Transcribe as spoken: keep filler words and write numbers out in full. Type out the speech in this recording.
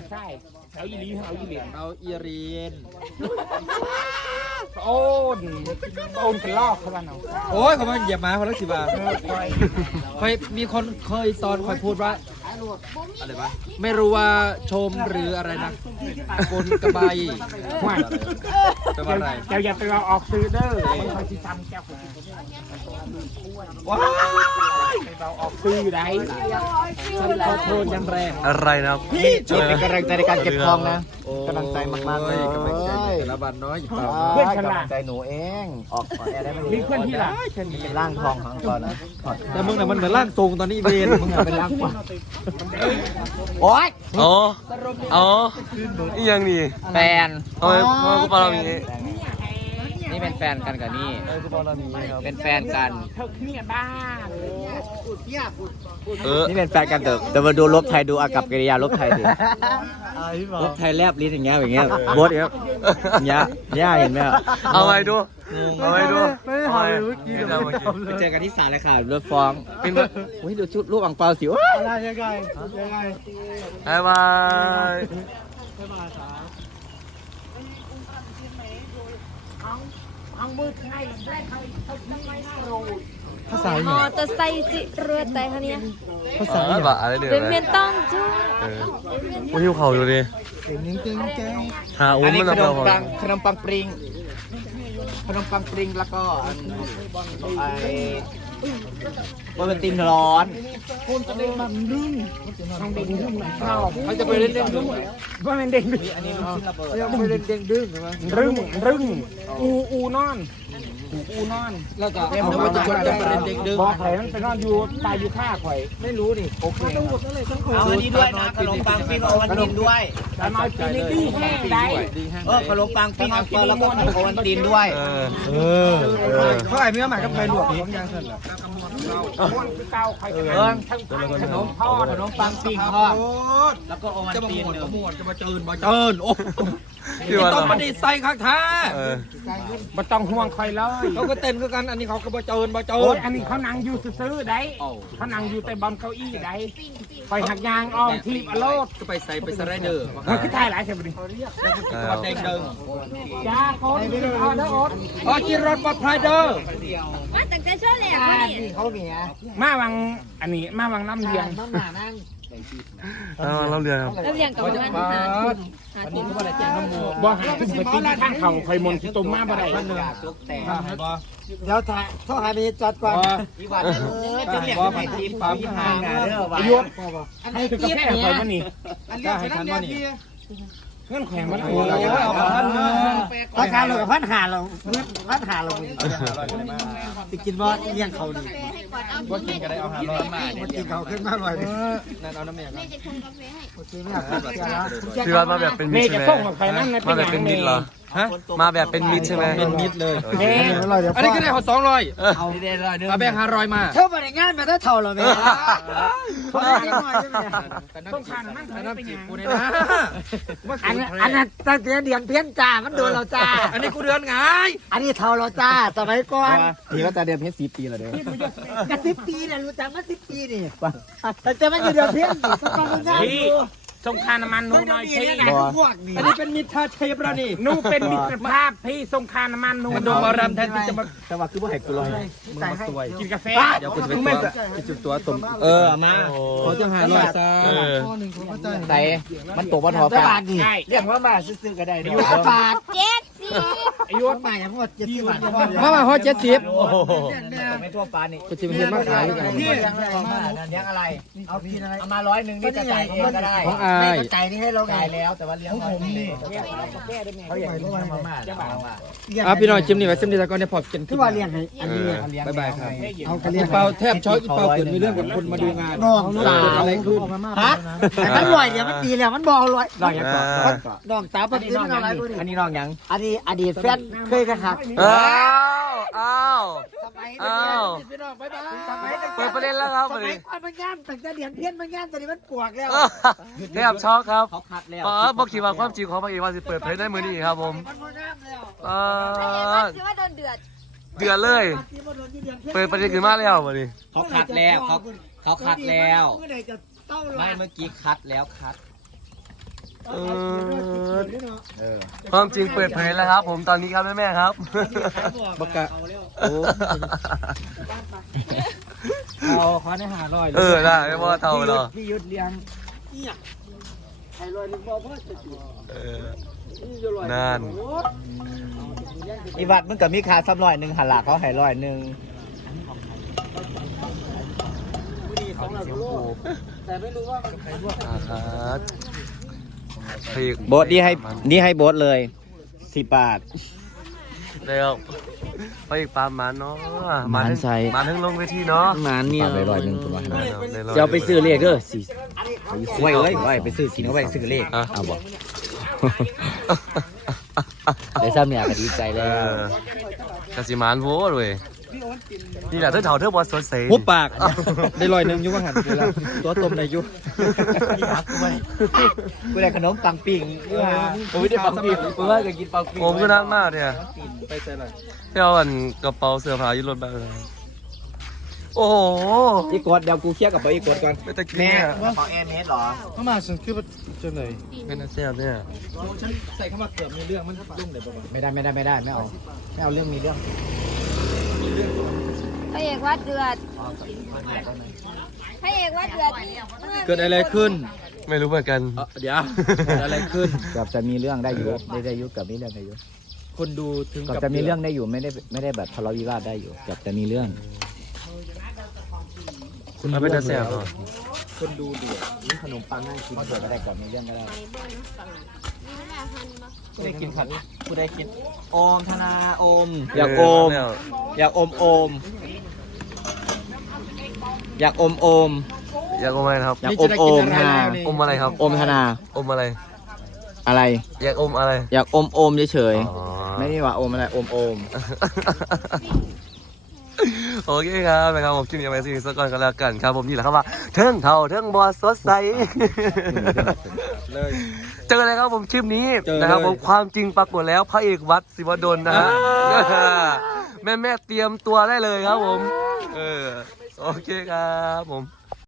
ใช่เอาอีลีเอาอีเหรียญเอาอีเรียนโอนโอนกันลอกเขาบ้านเอาโอ้ยเขามาเหยียบมาเขาแล้วสิบาเคยมีคนเคยสอนคอยพูดว่าอะไรวะไม่รู้ว่าชมหรืออะไรนะกลกระบายห่วยแปลว่าอะไรเจ้าอย่าไปเอาออกซื้อเด้อมันคอยที่ทำแก้วคนว้าไปเอาออกซื้อได้ฉันขอโทษยังแรงอะไรนะครับนี่จุดเป็นกำลังใจในการเก็บทองนะกำลังใจมากๆเลยกำลังใจแต่ละวันน้อยเปล่าเพื่อนฉลาดใจหนูเองออกขอแอร์ได้ไหมมีเพื่อนที่หลังเป็นร่างทองของก่อนนะแต่มึงน่ะมันเหมือนร่างทรงตอนนี้เวนมึงเป็นร่างกว่าโอ๊ยอ๋ออ๋อนี่ยังนี่แฟนทำไมทำไมกูปาเราอย่างงี้นี่เป็นแฟนกันกับนี่เออกูบอกเรามีครับเป็นแฟนกันเธอเครียดบ้างเออนี่เป็นแฟนกันแต่แต่มาดูลบไทยดูอากับกิริยาลบไทยสิลบไทยแลบลิ้นอย่างเงี้ยอย่างเงี้ยโบสครับอย่างเงี้ยย่าเห็นไหมเอาไปดูเอาไปดูไม่ได้หอยเมื่อกี้ไม่ได้เมื่อกี้ไปเจอกันที่ศาลเลยค่ะรถฟ้องเป็นแบบโอ้ยดูชุดรูปอังเปาสิวะอะไรยังไงยังไงบ๊ายบายเอามือไงแรกเขาเขาทำไมหน้าโรยภาษาอย่างมอเตอร์ไซค์จิเรือแต่คะเนี่ยภาษาเอออย่าง บะอะไรเนี่ยเดินเมียนต้องจุ๊เออกูหิวเข่าอยู่ดิหาอุ้อัมนนี้มันขนเอามเข่าปังขนมปังปริงขนมปังปริงแล้วก็อันไอ้โรตีนร้อนต้องเด้งดึงชอบเขาจะไปเล่นเล่นดึงว่ามันเด้งดึงอันนี้ลูกชิ้นระเบิดยังไปเล่นเด้งดึงใช่ไหมรึงรึงอูอูนอนอูนอนแล้วก็เอามาจะจะไปเล่นเด้งดึงบอกข่อยมันไปนอนอยู่ตายอยู่ข้าข่อยไม่รู้นี่โอเคเอาอันนี้ด้วยนะขนมปังปิ้งโอวันตินด้วยแต่น้อยปีนี้ดีแห้งได้ดีแห้งเออขนมปังปิ้งอังเปาแล้วก็โอวันตินด้วยเออเออเขาไอ้เนื้อหมายกับไก่ลวกของยางสั่นแหละม้วนคือเก่าข่อยเอเอออทั้งขนมทอดขนมปังปิ้งทอดแล้วก็โอวันจะมาติหนมดหนึ่ก็งหมดจะมาเจินมาเจินโอ้ที่ว่าต้องเรามาดีใส่ข้างท้าเออบ่ต้องห่วงข่อยเลยเขาก็เต้นกันอันนี้เขาก็มาเจินมาเจิโอ้นยอันนี้เขานั่งอยู่ซื้อๆได้เขานั่งอยู่แต่บอลเก้าอี้ได้ข่อยหักยางอ้อมทีบอโลดก็ไปใส่ไปสไลเดอร์มันคือถ่ายหลายเท่านี้ตัวแดงเดิงจ้าโค้ดเอาเด้อโอ๊ตอ๋อจีรถปลอดภัยเด้อมาตั้งแต่ช่วงแรกวะนี่เขาเมียมาวังอันนี้มาวังน้ำเลียงเอาเราเรียนครับแล้วเรียงกับประมาณหาทุ่มหาทุ่มบ่หาขึ้นไปตีข้างเขาข่อยมนที่ตุ่มมาบ่ได้จุกแต่เดี๋ยวถ่ายเขาหายไปจอดก่อนที่วันเออจะเรียกให้ทีมปั๊มหางานเด้อวะอายุให้ถึงกาแฟข่อยมานี่กล้าให้ทันว่านี่เงื่อนแข็งมันโอ้ยเอาพันหนึ่งราคาเราพันหาเราพันหาเราจะกินบ่เลี้ยงเขาดีว่ากินก็ได้เอาหาร้อยมาเนี่ยกินเขาขึ้นมาอร่อยนั่นเอาน้ำแม่กันที่ว่ามาแบบเป็นมินี่ตรใช่จะไหมส่งออกไปนั่นนะมาแบบเป็นมิตรเหรอฮะมาแบบเป็นมิตรใช่ไหมเป็นมิดเลยนี่อันนี้ก็ได้เขาสองร้อยเอาได้เลยเด้อเอาแบงค์ห้าร้อยมาเท่าไปในงานมาถ้าเท่าเราเนี่ยต้องทานมันอันเถนั้อะนเป็นจียับงกูเนี่ยนะอันนั้นอันนั้นตั้งแต่เดือนเพี้ยนจ้ามันโดนเราจ้าอันนี้กูเดือนไงอันนี้เท่าเราจ้าสมัยก่อนนี่ก็จะเดือนเพี้ยนสิบปีแล้วเด้อกระสิบปีเนี่ยรู้จักมาสิบปีนี่แต่จะมันอยู่เดือนเพี้ยนอยู่สักวันนึงพี่สงครามน้ำมันนูน้อยพี่พวกนี่อันนี้เป็นมิตรท่าชัยประนี่นูเป็นมิตรภาพพี่สงครามน้ำมันนูมันดงมารำแทนที่จะมาแต่ว่าคือว่าให้กูลอยมึงมาสวยกินกาแฟเดี๋ยวกูจะไปตัวจะจุดตัวตุ่มเออมาเขาจะหาร้อยซะเออใส่มันตกมันหอปลาดีใช่เรียกว่ามาซื้อๆก็ได้ด้วยบาทเจ็ดสี่อายุมาอย่างหมดเจ็ดสิบบาทมามาฮอเจ็ดสิบโอ้โหไม่ทั่วปลานี่กูจะไปเห็นมาขายกันเลี้ยงอะไรเอากินอะไรเอามาร้อยหนึ่งนี่จะจ่ายเองก็ได้ของอายไก่นี่ให้เราจ่ายแล้วแต่ว่าเลี้ยงผมนี่เขาอยากกินมาม่าจะบ่าวว่าอ่ะพี่น้อยจิ้มนี่ไว้จิ้มนี่แล้วก็เนี่ยพอกินคือว่าเลี้ยงให้อันนี้บ๊ายบายครับเอากระเลี้ยงเปาแทบช็อกอีเปาเกิดมีเรื่องกับคนมาดูงานน้องสาวอะไรขึ้นฮะแต่มันลอยเดี๋ยวมันดีแล้วมันบอกลอยน้องยังอ่าน้องสาวปฏิบัติอะไรกูดิอันนี้น้องยังอันนี้อดีตแฟนเคยกันหักอ้าวอ้าวสมัยอ้าวพี่น้องบ๊ายบายสมัยเปิดประเด็นแล้วครับสวันมัยนี้ก่อนมันงามตั้งแต่เดือนเพี้ยนมันงามตอนนี้มันปวกแล้วแทบช็อกครับเขาคัดแล้วอ๋อบอกคิดว่าความจริงของพระเอกว่าสิเปิดเผยได้มือนี้ครับผมมันงามแล้วอ่าคือว่าโดนเดือดเดือดเลย เปิดประเด็นขึ้นมาแล้ววันนี้เขาคัดแล้ว เขาเขาคัดแล้วเมื่อไหร่จะเต้าไม่ลายเมื่อกี้คัดแล้วคัดเออความจริงเปิดเผยแล้วครับ ผมตอนนี้ครับแม่ๆครับบักกะโอ้เอาขอในหาร้อยเออได้ไม่ว่าเท่าหรอกพี่ยุดเลี้ยงเออนั่นอีวัดมันก็มีค่าซ้ำร้อยหนึ่งหันหลักเขาให้ร้อยหนึ่งอ่าครับโบสนี่ให้นี่ให้โบสเลยสิบบาทเดี๋ยวไปอีกปามมันเนาะหมานใส่มันทั้งลงเวทีเนาะหมานเนี่ยไปร้อยหนึ่งตัวจะเอาไปซื้อเลขเด้อสิไว้เอ้ยไว้ไปซื้อสินเอาไว้ซื้อเลขเอาบอกได้ซ้ำเนี่ยก็ดีใจเอแล้วอกสิมานโว้เลยนี่แหละเธอเถ่าเธอบอสสดใสหุบปากได้ร้อยหนึ่งยุกหันเลยละตัวต้มในยุกกูได้ขนมปังปิ้งกูไม่ได้ปังปิ้งกูว่าจะกินปังปิ้งผมก็นั่งมากเนี่ยไปใส่อะไรเที่ยวอันกระเป๋าเสื้อผ้าอยู่รถบ้านเลยโอ้โหอีกดเดี๋ยวกูเคลียร์กับไปอีกดก่อนไม่ตะกี้แม่เนี่ยของแอร์เมสหรอเข้ามาฉันคือจะไหนเป็นอาเซียนเนี่ยฉันใส่เข้ามาเกือบมีเรื่องมันยุ่งเลยประมาณไม่ได้ไม่ได้ไม่ได้ไม่เอาไม่เอาเรื่องมีเรื่องพระเอกว่าเดือดพระเอกว่าเดือดเกิดอะไรขึ้นไม่รู้เหมือนกันเดี๋ยวเกิดอะไรขึ้นเกือบจะมีเรื่องได้อยู่ได้ได้อยู่เกือบมีเรื่องได้อยู่คนดูถึงเกือบจะมีเรื่องได้อยู่ไม่ได้ไม่ได้แบบทะเลาะวิวาทได้อยู่เกือบจะมีเรื่องมันเป็นอาเซียนเหรอคนดูเดือดนี่ขนมปังนั่งกินเกือบไม่ได้เกือบมีเรื่องก็ได้ผู้ได้กินผัดผู้ได้กินโอมธนาโอมอยากโอมเแล้วอยากอมโอม อยากอมโอมอยากอมอะไรครับอยากอมโอมธนาอมอะไรครับอมธนาอมอะไรอะไรอยากอมอะไรอยากอมโอมเฉยอ๋อๆไม่ได้ว่าอมอะไรอมโอมโอเคครับนะครับผมคลิปนี้เอาไว้สิ่งสักก่อนกันแล้วกันครับผมนี่แหละครับว่าเทิงเท่าเทิงบอสสดใสเลยเจอเลยครับผมคลิปนี้เจอเลยนะครับผมความจริงปรากฏแล้วพระเอกวัดศิวดลนะฮะแม่แม่ๆเตรียมตัวได้เลยครับผมเออโอเคครับผม